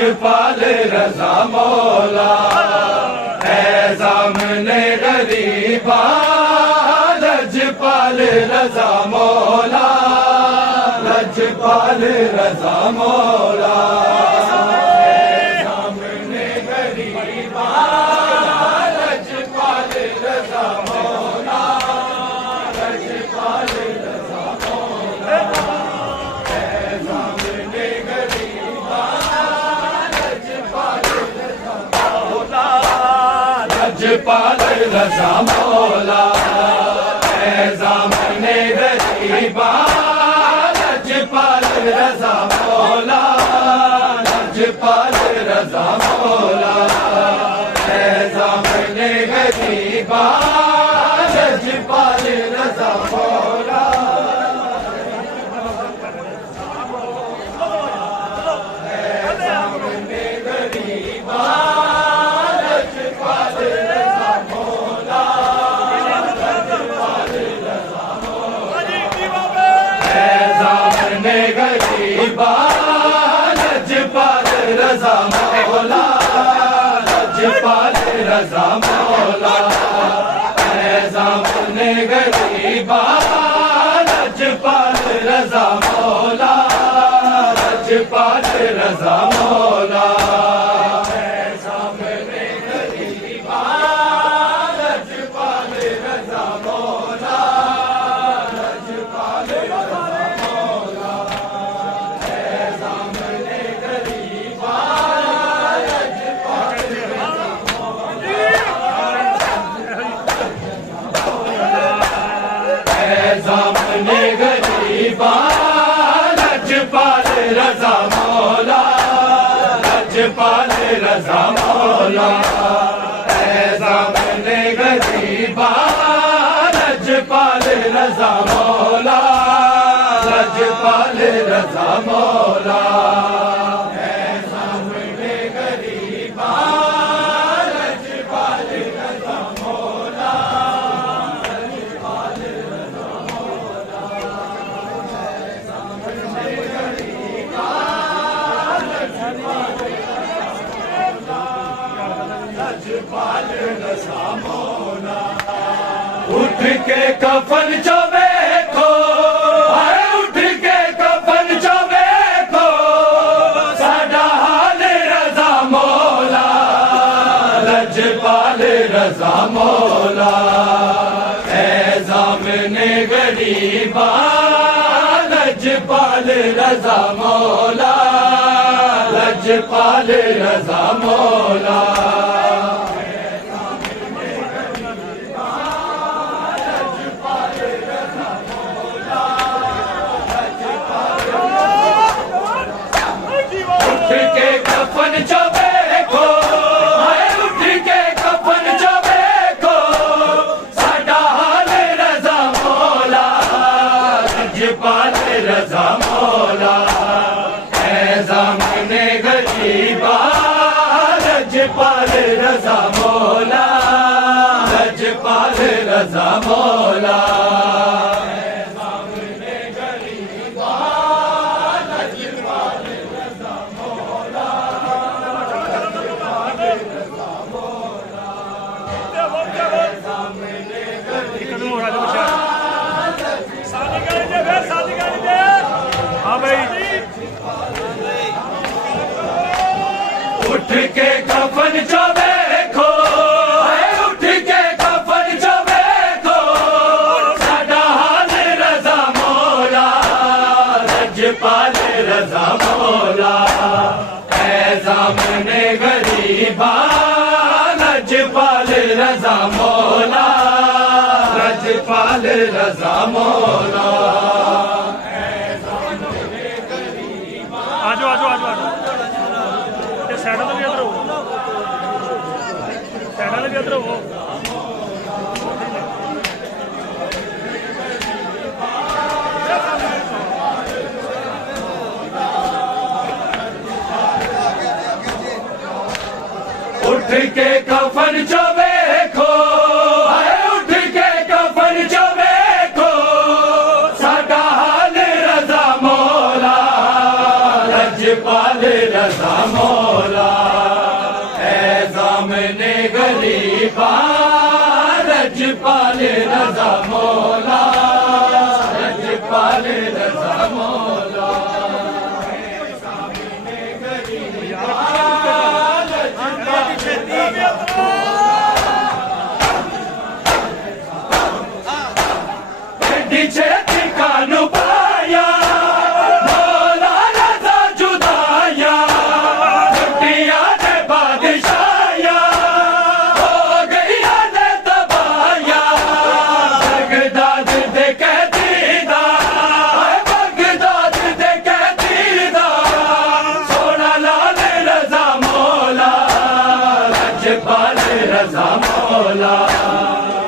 लजपाल रज़ा मौला है ज़ामने गरीबा लजपाल रज़ा मौला लजपाल रज़ा मौला ज़ामने गरीबा लजपाल रज़ा मौला लजपाल रज़ा मौला है ज़ामने गरीबा लजपाल रज़ा मौला है ज़ामने गरीबा लजपाल रज़ा मौला लजपाल रज़ा मौला है ज़ामने गरीबा लजपाल रज़ा मौला है ज़ामने गरीबा गरीबा लजपाल रज़ा मौला लजपाल रज़ा मौला है ज़ामने गरीबा लजपाल रज़ा मौला लजपाल रज़ा मौला है ज़ामने गरीबा लजपाल रज़ा मौला लजपाल रज़ा ज़ामने गरीबा लजपाल रज़ा मौला लजपाल रज़ा मौला है ज़ामने गरीबा लजपाल रज़ा मौला लजपाल रज़ा मौला है ज़ामने गरीबा लजपाल रज़ा मौला उठ के कफन चो देखो उठ के कफन चो देखो साडा हाल रज़ा मौला लजपाल रज़ा मौला है ज़ामने गरीबा लजपाल रज़ा मौला लजपाल रज़ा मौला उठ के कफन चो देखो उठ के कफन चो देखो साडा हाल रज़ा मौला लजपाल रज़ा मौला है ज़ामने गरीबा लजपाल रज़ा मौला लजपाल रज़ा मौला उठ के कफन चो देखो उठ के कफन चो देखो साडा हाल रज़ा मौला लजपाल रज़ा मौला है ज़ामने गरीबा लजपाल रज़ा मौला लजपाल रज़ा मौला आजो आजो आजो आजो साइड तो भी इधर हो उठ के कफन जो देखो, उठ के कफन जो देखो, साडा हाल रज़ा मौला, लजपाल रज़ा मौला, ऐ ज़ामने गरीबा, लजपाल रज़ा मौला, लजपाल रज़ा मौला। छेती कानू पाया मौला रज़ा जुदाया, छुट्टियां ने बादशाया, हो गईया ने तबाया, बगदाद दे कैदीदा, बगदाद दे कैदीदा, सोना लाल रज़ा मौला, लजपाल रज़ा मौला,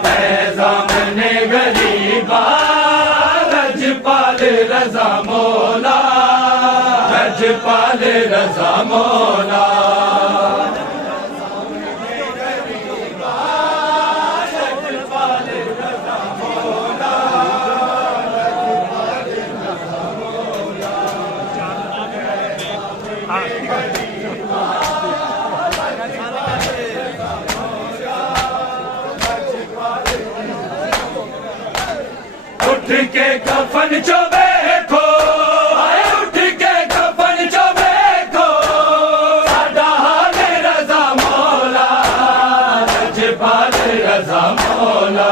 ऐ ज़ामने गरीबा, लजपाल रज़ा मौला, लजपाल रज़ा मौला। उठ के कफन जो देखो, उठ के कफन जो देखो, साडा हाल रज़ा मौला, लजपाल रज़ा मौला,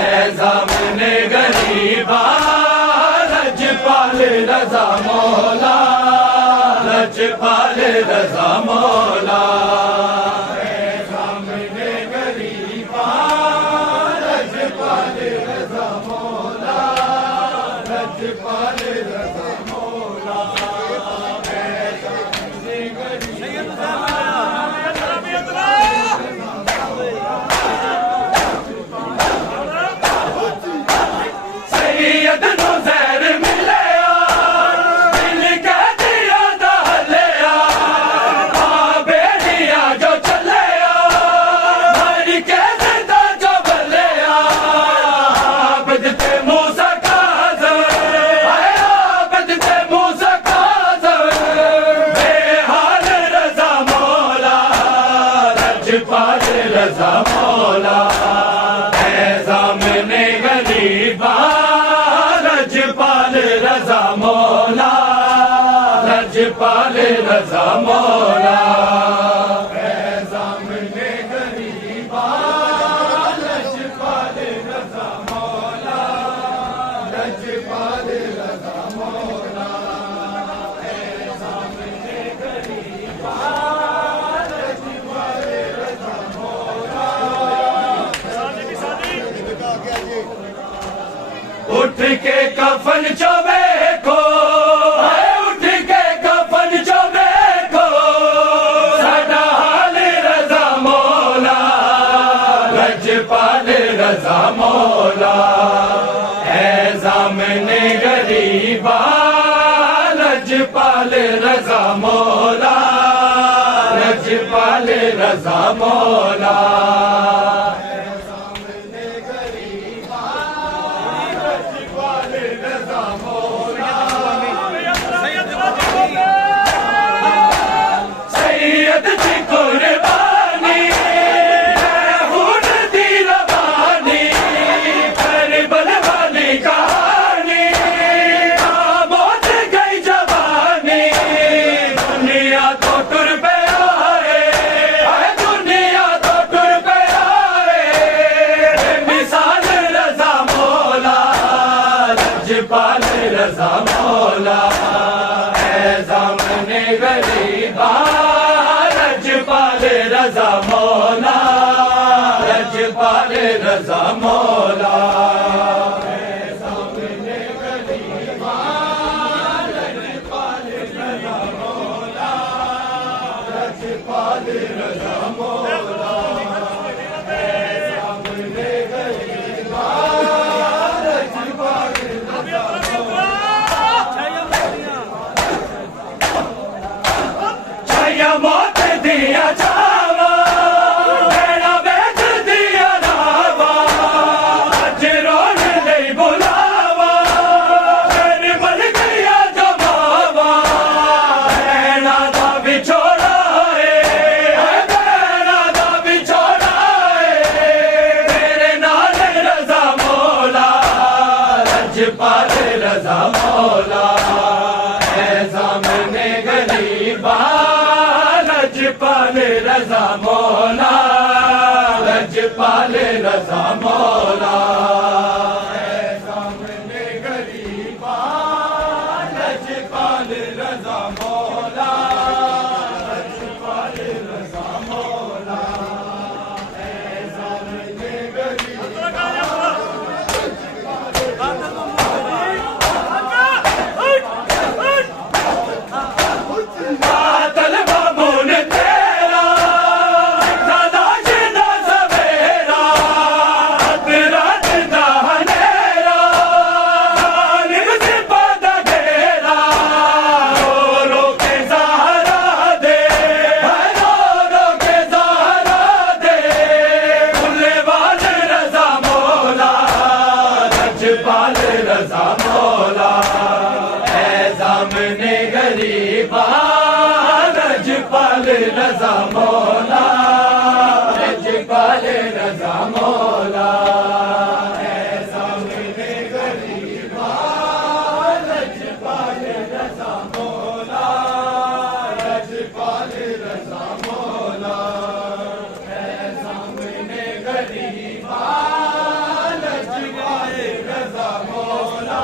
ऐ ज़ामने गरीबा, लजपाल रज़ा मौला, लजपाल रज़ा मौला। सैयद नुज़ैर मिलया, मिल के दिया दहलया, बेड़िया जो चलया, मर के जिंदा जो बलया, आबद ते मूसा काज़म, आबद ते मूसा काज़म, बेहाल रज़ा मौला, लजपाल रज़ा मौला, ऐ ज़ामने गरीबा, लजपाल रज़ा मौला, लजपाल रज़ा मौला, ऐ ज़ामने गरीबा, लजपाल रज़ा मौला, लजपाल रज़ा मौला, ऐ ज़ामने गरीबा, लजपाल रज़ा मौला। उठ के कफन जो देखो, उठ के कफन जो देखो, साडा हाल रज़ा मौला, लजपाल रज़ा मौला, ऐ ज़ामने गरीबा, लजपाल रज़ा मौला, लजपाल रज़ा मौला। सैयद जी कुर्बानी, खून दी रवानी, करबल वाली कहानी, मौत गई जवानी, दुनिया तो टुर पे आए, दुनिया तो टुर पे आए, मिसाल रज़ा मौला, लजपाल रज़ा मौला, ऐ ज़ामने गरीबा, लजपाल रज़ा मौला, लजपाल रज़ा मौला, ऐ ज़ामने गरीबा, लजपाल रज़ा मौला, लजपाल रज़ा मौला। मौला लजपाल रजा मौला सामने गरीबा लजपाल रजा मौला लजपाल रजा मौला सामने गरीबा बादल बाबून तेरा दादा जिंदा सवेरा तेरा जिंदा हनेरा निग से पादा घेरा रो के सहारा दे रो के सहारा दे खुले बाल रजा मौला लजपाल रजा मौला सामने गरीबा लजपाल रजा मौला लजपाल रजा मौला सामने गरीबा लजपाल रजा मौला लजपाल रजा मौला सामने गरीबा लजपाल रजा मौला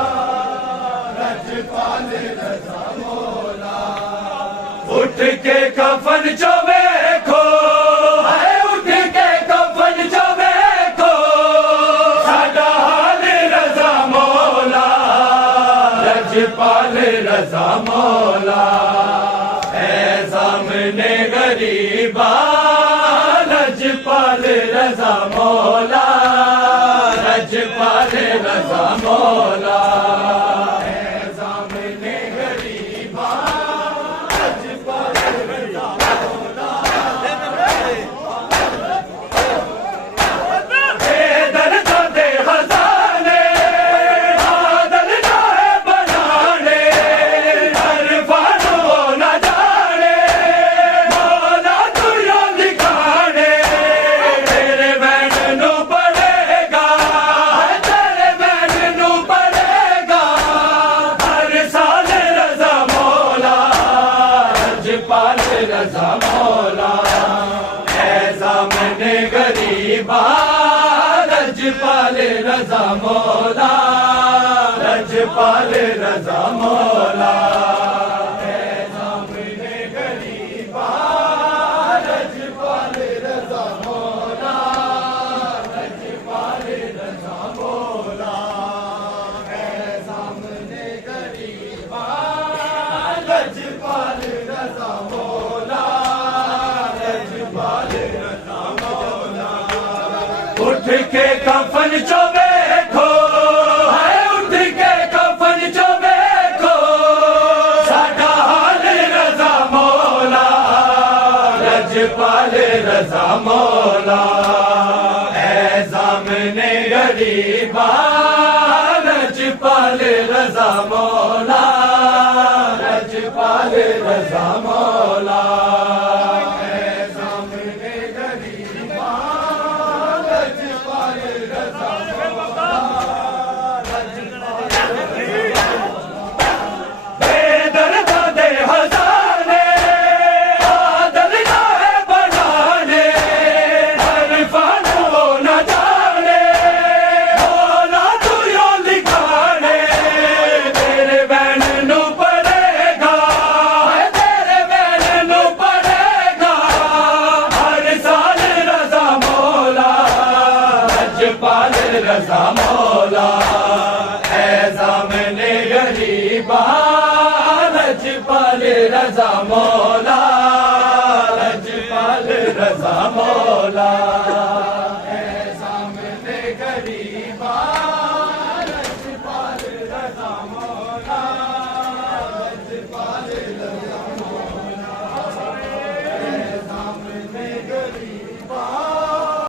लजपाल रजा मौला उठ के कफन जो देखो है उठ के कफन जो देखो साडा हाल रजा मौला लजपाल रजा मौला है सामने गरीबा लजपाल रजा मौला लजपाल रजा मौला रजा मौला सामने गरीबा लजपाल रजा मौला लजपाल रजा मौला सामने गरीबा लजपाल रजा मौला लजपाल रजा मौला सामने गरीबा लजपाल रजा मौला उठ के कफन जो देखो है उठ के कफन जो देखो साडा हाल रजा मौला लजपाल रजा मौला है सामने गरीबा लजपाल रजा मौला लजपाल रजा मौला रजा मौला है सामने गरीबा लजपाल रजा मौला लजपाल रजा मौला है सामने गरीबा